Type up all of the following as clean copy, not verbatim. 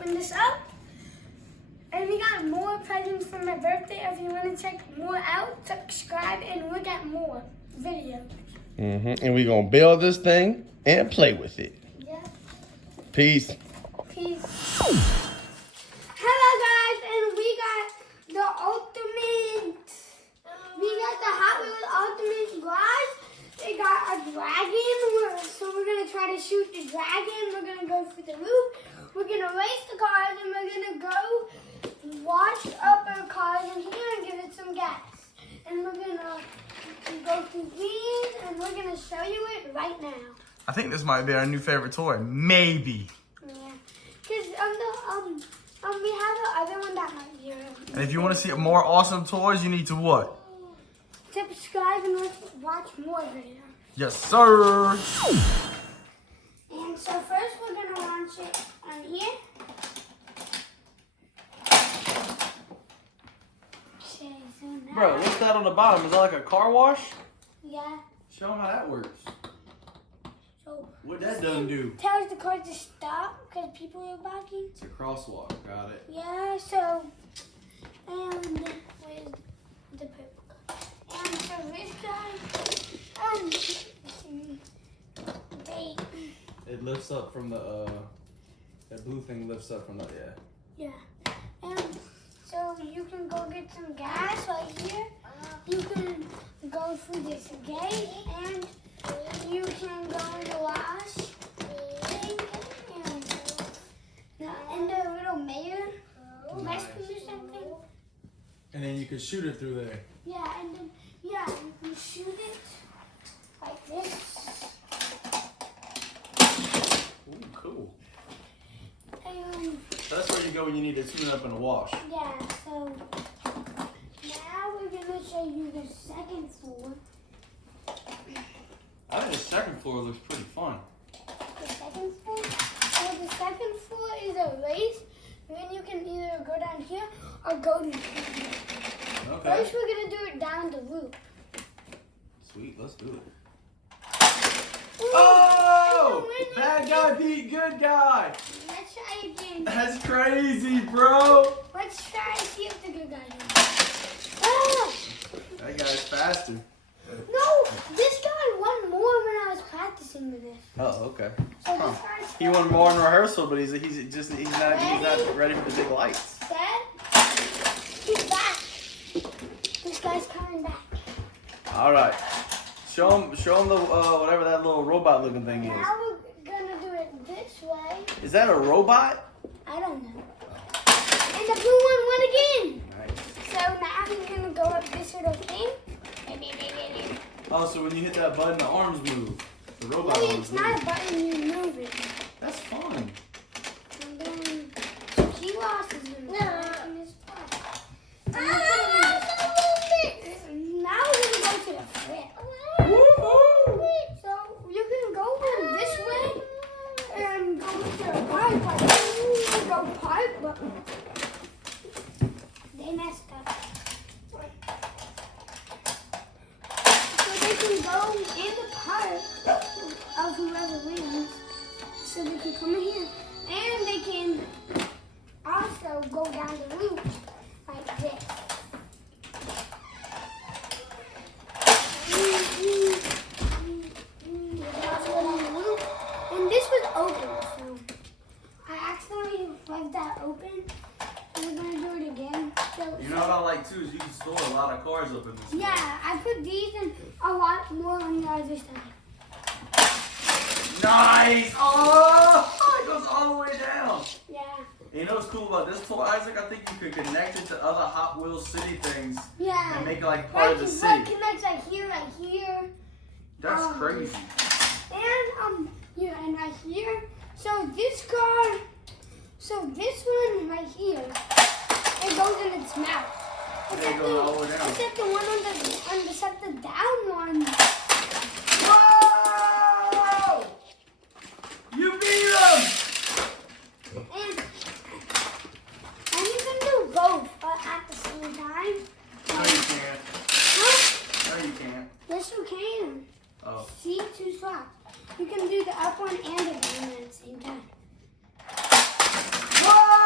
open this up. And we got more presents for my birthday. If you want to check more out, subscribe and look at more videos. And we're going to build this thing and play with it. Yeah. Peace. Peace. Hello guys, and we got the ultimate. We got the Hot Wheels Ultimate Garage. They got a dragon, so we're going to try to shoot the dragon. We're going to go through the loop. We're going to race the cars, and we're going to go wash up our cars in here and give it some gas. And we're going to go through these, and we're going to show you it right now. I think this might be our new favorite toy. Maybe. Yeah. Because we have the other one that might be around. And if you want to see more awesome toys, you need to what? Subscribe and watch more videos. Yes, sir. And so first we're going to launch it on here. Okay, so now... Bro, what's that on the bottom? Is that like a car wash? Yeah. Show them how that works. So What that done do? tells the car to stop because people are blocking. It's a crosswalk. Got it. Yeah, so... And where's the purple car? And so this guy... wait. It lifts up from the, that blue thing lifts up from the, Yeah. And so you can go get some gas right here. You can go through this gate and you can go in the wash thing and the little mayor rescue or something. And then you can shoot it through there. Yeah, and then you can shoot it like this. Ooh, cool. And That's where you go when you need to tune up in a wash. yeah, so now we're gonna show you the second floor. I think the second floor looks pretty fun. The second floor? So the second floor is a race. Then you can either go down here or go to here. Okay. First we're gonna do it down the loop. Sweet, let's do it. Ooh, Oh! and the Bad winner guy beat good guy. Let's try again. That's crazy, bro. Let's try and see if the good guy wins. Ah! That guy's faster. No, this guy won more when I was practicing with this. Oh, okay. So this guy's He won more in rehearsal, but he's not ready for the big lights. set. He's back. This guy's coming back. All right. Show him the whatever that little robot looking thing is. Now we're gonna do it this way. Is that a robot? I don't know. And the blue one won again. Nice. So now he's gonna go up this little thing. Oh, so when you hit that button, the arms move. The robot No, arms it's move. not a button, you move it. That's fun. And then he lost his in his part. Now we're gonna go to the flip. So you can go this way and go to the park, but they messed up. So they can go in the park of whoever wins. So they can come in here and they can also go down the loop like this. And this was open, so I accidentally left that open. And we're gonna do it again. So, You know what I like too is you can store a lot of cars up in this. yeah, I put these and a lot more on the other side. Nice! Oh! It goes all the way down. Yeah. And you know what's cool about this toy, Isaac? I think you could connect it to other Hot Wheels City things Yeah. and make it like part of the Like city. connects like here. That's crazy. And yeah, and right here. So this car, this one right here, it goes in its mouth. It goes all the way down. Except the one on the down one. Whoa! You beat him! And you can do both at the same time. No, you can't. Huh? No, you can't. Yes, you can. Oh. See, two slots. You can do the up one and the down one at the same time. Whoa!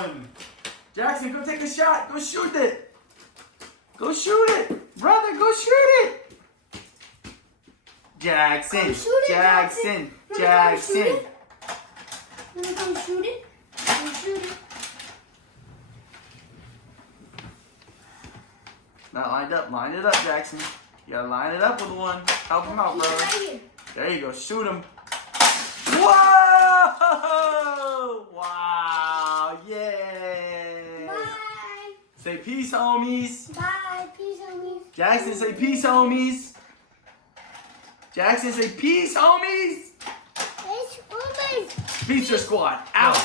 one. Jackson, go take a shot. Go shoot it. Go shoot it. Brother, go shoot it. Jackson. Come shoot it, Jackson. Jackson. Jackson. Wanna come shoot it? Come shoot it. Not lined up. Line it up, Jackson. You gotta line it up with one. Help him out, He's brother. right here. There you go. Shoot him. Whoa! Wow! Yeah! Bye. Say peace, homies. Bye. Peace, homies. Jackson, say peace, homies. Jackson, say peace, homies. It's homies. Pizza Squad out.